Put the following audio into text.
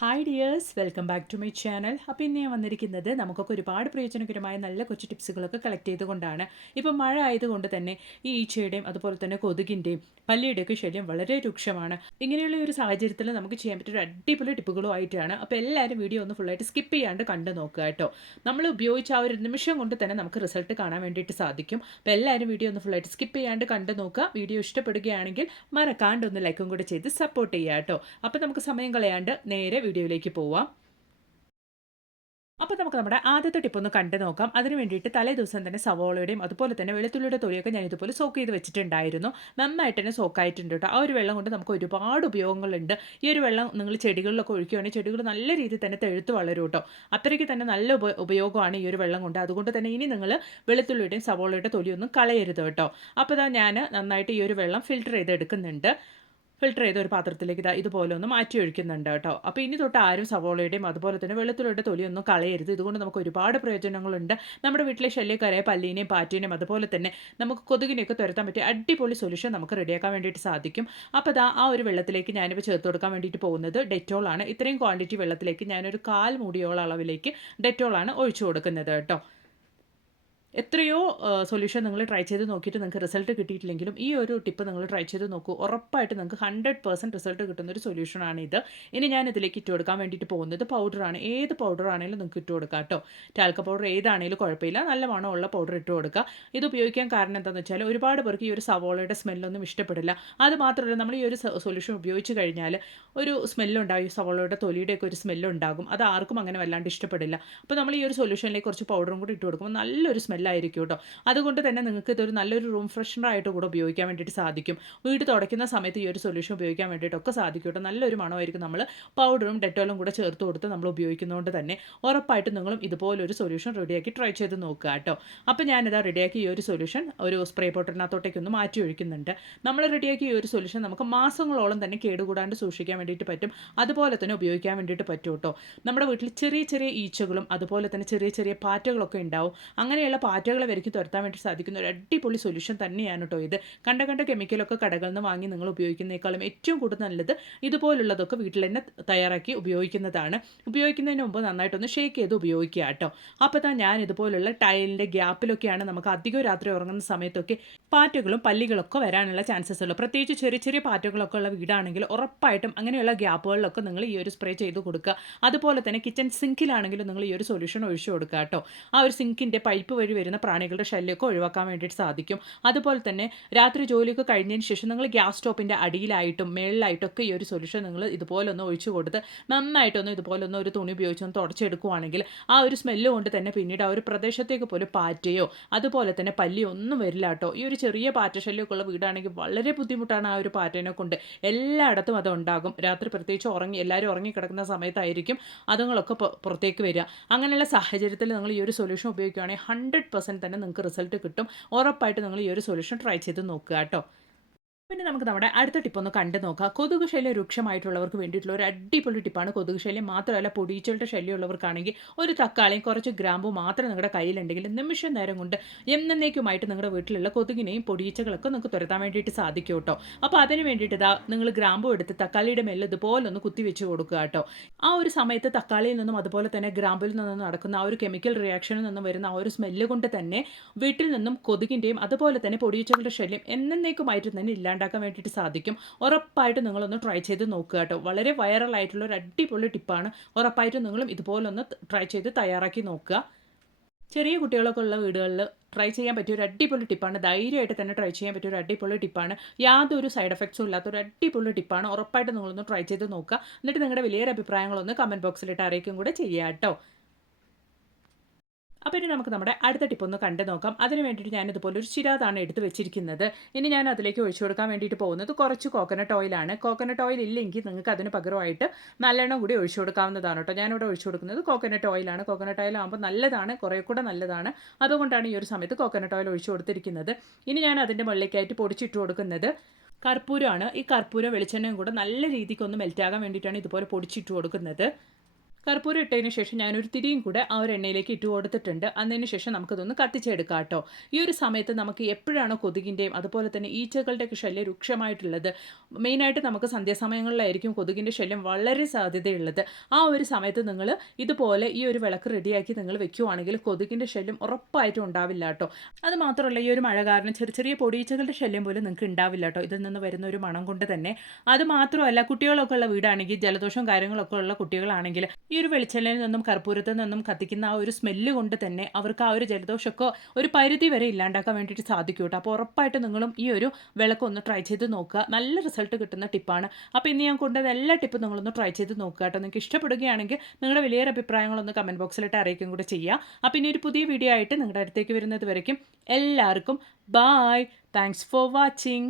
Hi dears welcome back to my channel അപ്പോൾ ഇന്ന് ഞാൻ വന്നിരിക്കുന്നത് നമുക്കൊക്കെ ഒരുപാട് പ്രയോജനകരമായ നല്ല കൊച്ചു ടിപ്സുകളൊക്കെ കളക്ട് ചെയ്തുകൊണ്ടാണ്. ഇപ്പം മഴ ആയതുകൊണ്ട് തന്നെ ഈ ഈച്ചയുടെയും അതുപോലെ തന്നെ കൊതുകിന്റെയും പല്ലിയുടെയൊക്കെ ശല്യം വളരെ രൂക്ഷമാണ്. ഇങ്ങനെയുള്ള ഒരു സാഹചര്യത്തിൽ നമുക്ക് ചെയ്യാൻ പറ്റിയ ഒരു അടിപൊളി ടിപ്പുകളും ആയിട്ടാണ്. അപ്പോൾ എല്ലാവരും വീഡിയോ ഒന്ന് ഫുള്ളായിട്ട് സ്കിപ്പ് ചെയ്യാണ്ട് കണ്ടു നോക്കുക കേട്ടോ. നമ്മൾ ഉപയോഗിച്ച ആ ഒരു നിമിഷം കൊണ്ട് തന്നെ നമുക്ക് റിസൾട്ട് കാണാൻ വേണ്ടിയിട്ട് സാധിക്കും. അപ്പോൾ എല്ലാവരും വീഡിയോ ഒന്ന് ഫുള്ളായിട്ട് സ്കിപ്പ് ചെയ്യാണ്ട് കണ്ടു നോക്കുക. വീഡിയോ ഇഷ്ടപ്പെടുകയാണെങ്കിൽ മറക്കാണ്ട് ഒന്ന് ലൈക്കും കൂടെ ചെയ്ത് സപ്പോർട്ട് ചെയ്യുക കേട്ടോ. അപ്പോൾ നമുക്ക് സമയം കളയാണ്ട് നേരെ വീഡിയോയിലേക്ക് പോവാം. അപ്പോൾ നമുക്ക് നമ്മുടെ ആദ്യത്തെ ടിപ്പ് ഒന്ന് കണ്ടു നോക്കാം. അതിന് വേണ്ടിയിട്ട് തലേ ദിവസം തന്നെ സവോളയുടെയും അതുപോലെ തന്നെ വെളുത്തുള്ളിയുടെ തൊലിയൊക്കെ ഞാൻ ഇതുപോലെ സോക്ക് ചെയ്ത് വെച്ചിട്ടുണ്ടായിരുന്നു. നന്നായിട്ട് തന്നെ സോക്ക് ആയിട്ടുണ്ട് കേട്ടോ. ആ ഒരു വെള്ളം കൊണ്ട് നമുക്ക് ഒരുപാട് ഉപയോഗങ്ങളുണ്ട്. ഈ ഒരു വെള്ളം നിങ്ങൾ ചെടികളിലൊക്കെ ഒഴിക്കുകയാണെങ്കിൽ ചെടികൾ നല്ല രീതിയിൽ തന്നെ തെഴുത്ത് വളരും കേട്ടോ. അത്രയ്ക്ക് തന്നെ നല്ല ഉപ ഉപയോഗമാണ് ഈ ഒരു വെള്ളം കൊണ്ട്. അതുകൊണ്ട് തന്നെ ഇനി നിങ്ങൾ വെളുത്തുള്ളിയുടെയും സവോളയുടെ തൊലിയൊന്നും കളയരുത് കേട്ടോ. അപ്പോൾ ഞാൻ നന്നായിട്ട് ഈ ഒരു വെള്ളം ഫിൽറ്റർ ചെയ്ത് എടുക്കുന്നുണ്ട് ഫിൽട്ടർ ചെയ്ത ഒരു പാത്രത്തിലേക്ക് ഇതാ ഇതുപോലെ ഒന്ന് മാറ്റി ഒഴിക്കുന്നുണ്ട് കേട്ടോ. അപ്പോൾ ഇനി തൊട്ട് ആരും സവോളയുടെയും അതുപോലെ തന്നെ വെളുത്തുള്ളിയുടെ തൊലിയൊന്നും കളയരുത്. ഇതുകൊണ്ട് നമുക്ക് ഒരുപാട് പ്രയോജനങ്ങളുണ്ട്. നമ്മുടെ വീട്ടിലെ ശല്യക്കാരായ പല്ലീനെയും പാറ്റീനെയും അതുപോലെ തന്നെ നമുക്ക് കൊതുകിനെയൊക്കെ തുരത്താൻ പറ്റിയ അടിപൊളി സൊല്യൂഷൻ നമുക്ക് റെഡിയാക്കാൻ വേണ്ടിയിട്ട് സാധിക്കും. അപ്പോൾ ഇതാ ആ ഒരു വെള്ളത്തിലേക്ക് ഞാനിപ്പോൾ ചേർത്ത് കൊടുക്കാൻ വേണ്ടിയിട്ട് പോകുന്നത് ഡെറ്റോളാണ് ഇത്രയും ക്വാണ്ടിറ്റി വെള്ളത്തിലേക്ക് ഞാനൊരു കാൽ മുടിയോളം അളവിലേക്ക് ഡെറ്റോളാണ് ഒഴിച്ചു കൊടുക്കുന്നത് കേട്ടോ. എത്രയോ സൊല്യൂഷൻ നിങ്ങൾ ട്രൈ ചെയ്ത് നോക്കിയിട്ട് നിങ്ങൾക്ക് റിസൾട്ട് കിട്ടിയിട്ടില്ലെങ്കിലും ഈ ഒരു ടിപ്പ് നിങ്ങൾ ട്രൈ ചെയ്ത് നോക്കൂ. ഉറപ്പായിട്ട് നിങ്ങൾക്ക് ഹൺഡ്രഡ് പെർസെന്റ് റിസൾട്ട് കിട്ടുന്ന ഒരു സൊല്യൂഷനാണ് ഇത്. ഇനി ഞാൻ ഇതിലേക്ക് ഇട്ട് കൊടുക്കാൻ വേണ്ടിയിട്ട് പോകുന്നത് പൗഡറാണ് ഏത് പൗഡർ ആണെങ്കിലും നിങ്ങൾക്ക് ഇട്ട് കൊടുക്കാം കേട്ടോ. ടാൽക്ക പൗഡർ ഏതാണെങ്കിലും കുഴപ്പമില്ല. നല്ല മണമുള്ള പൗഡർ ഇട്ട് കൊടുക്കുക. ഇത് ഉപയോഗിക്കാൻ കാരണം എന്താണെന്ന് വെച്ചാൽ ഒരുപാട് പേർക്ക് ഈ ഒരു സവോളയുടെ സ്മെല്ലൊന്നും ഇഷ്ടപ്പെടില്ല. അത് മാത്രമല്ല നമ്മൾ ഈ ഒരു സൊല്യൂഷൻ ഉപയോഗിച്ച് കഴിഞ്ഞാൽ ഒരു സ്മെല്ലുണ്ടാകും സവോളയുടെ തൊലിയുടെയൊക്കെ ഒരു സ്മെല്ലുണ്ടാകും അത് ആർക്കും അങ്ങനെ വല്ലാണ്ട് ഇഷ്ടപ്പെടില്ല. അപ്പോൾ നമ്മൾ ഈ ഒരു സൊല്യൂഷനിലേക്ക് കുറച്ച് പൗഡറും കൂടി ഇട്ട് കൊടുക്കുമ്പോൾ നല്ലൊരു സ്മെല്ല് സ്മെല്ലായിരിക്കും കേട്ടോ. അതുകൊണ്ട് തന്നെ നിങ്ങൾക്ക് ഇതൊരു നല്ലൊരു റൂം ഫ്രഷ്നർ ആയിട്ട് കൂടെ ഉപയോഗിക്കാൻ വേണ്ടിയിട്ട് സാധിക്കും. വീട് തുടയ്ക്കുന്ന സമയത്ത് ഈ ഒരു സൊല്യൂഷൻ ഉപയോഗിക്കാൻ വേണ്ടിയിട്ടൊക്കെ സാധിക്കും കേട്ടോ. നല്ലൊരു മണമായിരിക്കും നമ്മൾ പൗഡറും ഡെറ്റോലും കൂടെ ചേർത്ത് കൊടുത്ത് നമ്മൾ ഉപയോഗിക്കുന്നതുകൊണ്ട് തന്നെ ഉറപ്പായിട്ടും നിങ്ങളും ഇതുപോലൊരു സൊല്യൂഷൻ റെഡിയാക്കി ട്രൈ ചെയ്ത് നോക്കുക കേട്ടോ. അപ്പോൾ ഞാനിതാ റെഡിയാക്കി ഈ ഒരു സൊല്യൂഷൻ ഒരു സ്പ്രേ ബോട്ടിനകത്തോട്ടേക്ക് ഒന്ന് മാറ്റി ഒഴിക്കുന്നുണ്ട്. നമ്മൾ റെഡിയാക്കി ഈ ഒരു സൊല്യൂഷൻ നമുക്ക് മാസങ്ങളോളം തന്നെ കേടുകൂടാണ്ട് സൂക്ഷിക്കാൻ വേണ്ടിയിട്ട് പറ്റും. അതുപോലെ തന്നെ ഉപയോഗിക്കാൻ വേണ്ടിയിട്ട് പറ്റും കേട്ടോ. നമ്മുടെ വീട്ടിൽ ചെറിയ ചെറിയ ഈച്ചകളും അതുപോലെ തന്നെ ചെറിയ ചെറിയ പാറ്റകളൊക്കെ ഉണ്ടാവും. അങ്ങനെയുള്ള പാറ്റകളെ വരയ്ക്ക് തുരത്താൻ വേണ്ടി സാധിക്കുന്ന ഒരു അടിപൊളി സൊല്യൂഷൻ തന്നെയാണ് കേട്ടോ ഇത്. കണ്ട കണ്ട കെമിക്കലൊക്കെ കടകളിൽ നിന്ന് വാങ്ങി നിങ്ങൾ ഉപയോഗിക്കുന്നതിനേക്കാളും ഏറ്റവും കൂടുതൽ നല്ലത് ഇതുപോലുള്ളതൊക്കെ വീട്ടിൽ തന്നെ തയ്യാറാക്കി ഉപയോഗിക്കുന്നതാണ്. ഉപയോഗിക്കുന്നതിന് മുമ്പ് നന്നായിട്ടൊന്ന് ഷേക്ക് ചെയ്ത് ഉപയോഗിക്കുക കേട്ടോ അപ്പോൾ തന്നെ ഞാൻ ഇതുപോലുള്ള ടൈലിന്റെ ഗ്യാപ്പിലൊക്കെയാണ് നമുക്ക് അധികം രാത്രി ഉറങ്ങുന്ന സമയത്തൊക്കെ പാറ്റകളും പല്ലികളൊക്കെ വരാനുള്ള ചാൻസസ് ഉള്ളൂ. പ്രത്യേകിച്ച് ചെറിയ ചെറിയ പാറ്റകളൊക്കെ ഉള്ള വീടാണെങ്കിൽ ഉറപ്പായിട്ടും അങ്ങനെയുള്ള ഗ്യാപ്പുകളിലൊക്കെ നിങ്ങൾ ഈ ഒരു സ്പ്രേ ചെയ്ത് കൊടുക്കുക. അതുപോലെ തന്നെ കിച്ചൺ സിങ്കിലാണെങ്കിലും നിങ്ങൾ ഈ ഒരു സൊല്യൂഷൻ ഒഴിച്ചു കൊടുക്കുക കേട്ടോ ആ ഒരു സിങ്കിന്റെ പൈപ്പ് വഴി വരുന്ന പ്രാണികളുടെ ശല്യമൊക്കെ ഒഴിവാക്കാൻ വേണ്ടിയിട്ട് സാധിക്കും. അതുപോലെ തന്നെ രാത്രി ജോലിയൊക്കെ കഴിഞ്ഞതിന് ശേഷം നിങ്ങൾ ഗ്യാസ് സ്റ്റോപ്പിന്റെ അടിയിലായിട്ടും മേളിലായിട്ടൊക്കെ ഈ ഒരു സൊല്യൂഷൻ നിങ്ങൾ ഇതുപോലെ ഒന്ന് ഒഴിച്ചു കൊടുത്ത് നന്നായിട്ടൊന്ന് ഇതുപോലെ ഒന്ന് ഒരു തുണി ഉപയോഗിച്ച് ഒന്ന് തുടച്ചെടുക്കുവാണെങ്കിൽ ആ ഒരു സ്മെല്ല് കൊണ്ട് തന്നെ പിന്നീട് ആ ഒരു പ്രദേശത്തേക്ക് പോലും പാറ്റയോ അതുപോലെ തന്നെ പല്ലിയോ ഒന്നും വരില്ല കേട്ടോ. ഈ ഒരു ചെറിയ പാറ്റ ശല്യമൊക്കെ ഉള്ള വീടാണെങ്കിൽ വളരെ ബുദ്ധിമുട്ടാണ് ആ ഒരു പാറ്റേനെ കൊണ്ട്. എല്ലായിടത്തും അത് ഉണ്ടാകും. രാത്രി പ്രത്യേകിച്ച് ഉറങ്ങി എല്ലാവരും ഉറങ്ങി കിടക്കുന്ന സമയത്തായിരിക്കും അതുങ്ങളൊക്കെ പുറത്തേക്ക് വരിക. അങ്ങനെയുള്ള സാഹചര്യത്തിൽ നിങ്ങൾ ഈ ഒരു സൊല്യൂഷൻ ഉപയോഗിക്കുകയാണെങ്കിൽ ഹൺഡ്രഡ് പെർസെന്റ് തന്നെ നിങ്ങൾക്ക് റിസൾട്ട് കിട്ടും. ഉറപ്പായിട്ട് നിങ്ങൾ ഈ ഒരു സൊല്യൂഷൻ ട്രൈ ചെയ്ത് നോക്കുക കേട്ടോ. പിന്നെ നമുക്ക് നമ്മുടെ അടുത്ത ടിപ്പ് ഒന്ന് കണ്ടു നോക്കാം. കൊതുക് ശല്യം രൂക്ഷമായിട്ടുള്ളവർക്ക് വേണ്ടിയിട്ടുള്ള ഒരു അടിപൊളി ടിപ്പാണ് കൊതുക് ശല്യം. മാത്രമല്ല പൊടിച്ചളുടെ ശല്യം ഉള്ളവർക്കാണെങ്കിൽ ഒരു തക്കാളിയും കുറച്ച് ഗ്രാമ്പും മാത്രം നിങ്ങളുടെ കയ്യിലുണ്ടെങ്കിൽ നിമിഷം നേരം കൊണ്ട് എന്നേക്കുമായിട്ട് നിങ്ങളുടെ വീട്ടിലുള്ള കൊതുകിനെയും പൊടിയിച്ചകളൊക്കെ നിങ്ങൾക്ക് തുരത്താൻ വേണ്ടിയിട്ട് സാധിക്കും കേട്ടോ. അപ്പോൾ അതിന് വേണ്ടിയിട്ട് ഇതാ നിങ്ങൾ ഗ്രാമ്പും എടുത്ത് തക്കാളിയുടെ മേലെ ഇതുപോലെ ഒന്ന് കുത്തി വെച്ച് കൊടുക്കുക കേട്ടോ. ആ ഒരു സമയത്ത് തക്കാളിയിൽ നിന്നും അതുപോലെ തന്നെ ഗ്രാമ്പിൽ നിന്നും നടക്കുന്ന ആ ഒരു കെമിക്കൽ റിയാക്ഷനിൽ നിന്നും വരുന്ന ആ ഒരു സ്മെല്ല് കൊണ്ട് തന്നെ വീട്ടിൽ നിന്നും കൊതുകിന്റെയും അതുപോലെ തന്നെ പൊടിയിച്ചകളുടെ ശല്യം എന്നേക്കുമായിട്ട് തന്നെ ഇല്ലാണ്ട് ഉണ്ടാക്കാൻ വേണ്ടിയിട്ട് സാധിക്കും. ഉറപ്പായിട്ട് നിങ്ങളൊന്ന് ട്രൈ ചെയ്ത് നോക്കുക കേട്ടോ. വളരെ വൈറലായിട്ടുള്ള ഒരു അടിപൊളി ടിപ്പാണ് ഉറപ്പായിട്ടും നിങ്ങളും ഇതുപോലൊന്ന് ട്രൈ ചെയ്ത് തയ്യാറാക്കി നോക്കുക. ചെറിയ കുട്ടികളൊക്കെ ഉള്ള വീടുകളിൽ ട്രൈ ചെയ്യാൻ പറ്റിയ ഒരു അടിപൊളി ടിപ്പാണ് ധൈര്യമായിട്ട് തന്നെ ട്രൈ ചെയ്യാൻ പറ്റിയ ഒരു അടിപൊളി ടിപ്പാണ് യാതൊരു സൈഡ് എഫക്ട്സും ഇല്ലാത്ത ഒരു അടിപൊളി ടിപ്പാണ് ഉറപ്പായിട്ട് നിങ്ങളൊന്ന് ട്രൈ ചെയ്ത് നോക്കുക. എന്നിട്ട് നിങ്ങളുടെ വലിയൊരു അഭിപ്രായങ്ങളൊന്ന് കമന്റ് ബോക്സിലിട്ട് അറിയിക്കും കൂടെ ചെയ്യാം കേട്ടോ. അപ്പോൾ ഇനി നമുക്ക് നമ്മുടെ അടുത്ത ടിപ്പ് ഒന്ന് കണ്ടു നോക്കാം. അതിന് വേണ്ടിയിട്ട് ഞാൻ ഇതുപോലെ ഒരു ചിരാതാണ് എടുത്ത് വെച്ചിരിക്കുന്നത്. ഇനി ഞാൻ അതിലേക്ക് ഒഴിച്ചു കൊടുക്കാൻ വേണ്ടിയിട്ട് പോകുന്നത് കുറച്ച് കോക്കനട്ട് ഓയിലാണ് കോക്കനട്ട് ഓയിൽ ഇല്ലെങ്കിൽ നിങ്ങൾക്ക് അതിന് പകരമായിട്ട് നല്ലെണ്ണം കൂടി ഒഴിച്ചു കൊടുക്കാവുന്നതാണ് കേട്ടോ. ഞാനിവിടെ ഒഴിച്ചു കൊടുക്കുന്നത് കോക്കനട്ട് ഓയിലാണ് കോക്കനട്ട് ഓയിൽ ആകുമ്പോൾ നല്ലതാണ് കുറേ കൂടെ നല്ലതാണ്. അതുകൊണ്ടാണ് ഈ ഒരു സമയത്ത് കോക്കനട്ട് ഓയിൽ ഒഴിച്ചു കൊടുത്തിരിക്കുന്നത്. ഇനി ഞാൻ അതിന്റെ മുകളിലേക്കായിട്ട് പൊടിച്ചിട്ട് കൊടുക്കുന്നത് കർപ്പൂരമാണ്. ഈ കർപ്പൂരം വെളിച്ചെണ്ണയും കൂടെ നല്ല രീതിക്കൊന്ന് മെൽറ്റാകാൻ വേണ്ടിയിട്ടാണ് ഇതുപോലെ പൊടിച്ചിട്ട് കൊടുക്കുന്നത്. കർപ്പൂരം ഇട്ടതിന് ശേഷം ഞാനൊരു തിരിയും കൂടെ ആ ഒരു എണ്ണയിലേക്ക് ഇട്ട് കൊടുത്തിട്ടുണ്ട്. അതിന് ശേഷം നമുക്കതൊന്ന് കത്തിച്ചെടുക്കാം കേട്ടോ ഈ ഒരു സമയത്ത് നമുക്ക് എപ്പോഴാണോ കൊതുകിന്റെയും അതുപോലെ തന്നെ ഈച്ചകളുടെയൊക്കെ ശല്യം രൂക്ഷമായിട്ടുള്ളത് മെയിനായിട്ട് നമുക്ക് സന്ധ്യാസമയങ്ങളിലായിരിക്കും കൊതുകിന്റെ ശല്യം വളരെ സാധ്യതയുള്ളത്. ആ ഒരു സമയത്ത് നിങ്ങൾ ഇതുപോലെ ഈ ഒരു വിളക്ക് റെഡിയാക്കി നിങ്ങൾ വെക്കുവാണെങ്കിൽ കൊതുകിന്റെ ശല്യം ഉറപ്പായിട്ടും ഉണ്ടാവില്ല കേട്ടോ അത് മാത്രമല്ല ഈ ഒരു മഴ കാരണം ചെറിയ ചെറിയ പൊടിയീച്ചകളുടെ ശല്യം പോലും നിങ്ങൾക്ക് ഉണ്ടാവില്ല കേട്ടോ ഇതിൽ നിന്ന് വരുന്ന ഒരു മണം കൊണ്ട് തന്നെ. അത് മാത്രമല്ല കുട്ടികളൊക്കെ ഉള്ള വീടാണെങ്കിൽ ജലദോഷവും കാര്യങ്ങളൊക്കെ ഉള്ള കുട്ടികളാണെങ്കിൽ ഈ ഒരു വെളിച്ചെണ്ണയിൽ നിന്നും കർപ്പൂരത്തിൽ നിന്നും കത്തിക്കുന്ന ആ ഒരു സ്മെല്ല് കൊണ്ട് തന്നെ അവർക്ക് ആ ഒരു ജലദോഷമൊക്കെ ഒരു പരിധി വരെ ഇല്ലാണ്ടാക്കാൻ വേണ്ടിയിട്ട് സാധിക്കും കേട്ടോ. അപ്പോൾ ഉറപ്പായിട്ട് നിങ്ങളും ഈ ഒരു വിളക്കൊന്ന് ട്രൈ ചെയ്ത് നോക്കുക. നല്ല റിസൾട്ട് കിട്ടുന്ന ടിപ്പാണ് അപ്പോൾ ഇനി ഞാൻ കൊണ്ടുവന്ന എല്ലാ ടിപ്പും നിങ്ങളൊന്ന് ട്രൈ ചെയ്ത് നോക്കുക കേട്ടോ. നിങ്ങൾക്ക് ഇഷ്ടപ്പെടുകയാണെങ്കിൽ നിങ്ങളുടെ വലിയൊരു അഭിപ്രായങ്ങളൊന്ന് കമന്റ് ബോക്സിലിട്ട് അറിയിക്കും കൂടെ ചെയ്യുക അപ്പോൾ ഇനി ഒരു പുതിയ വീഡിയോ ആയിട്ട് നിങ്ങളുടെ അടുത്തേക്ക് വരുന്നത് വരയ്ക്കും. എല്ലാവർക്കും ബായ് താങ്ക്സ് ഫോർ വാച്ചിങ്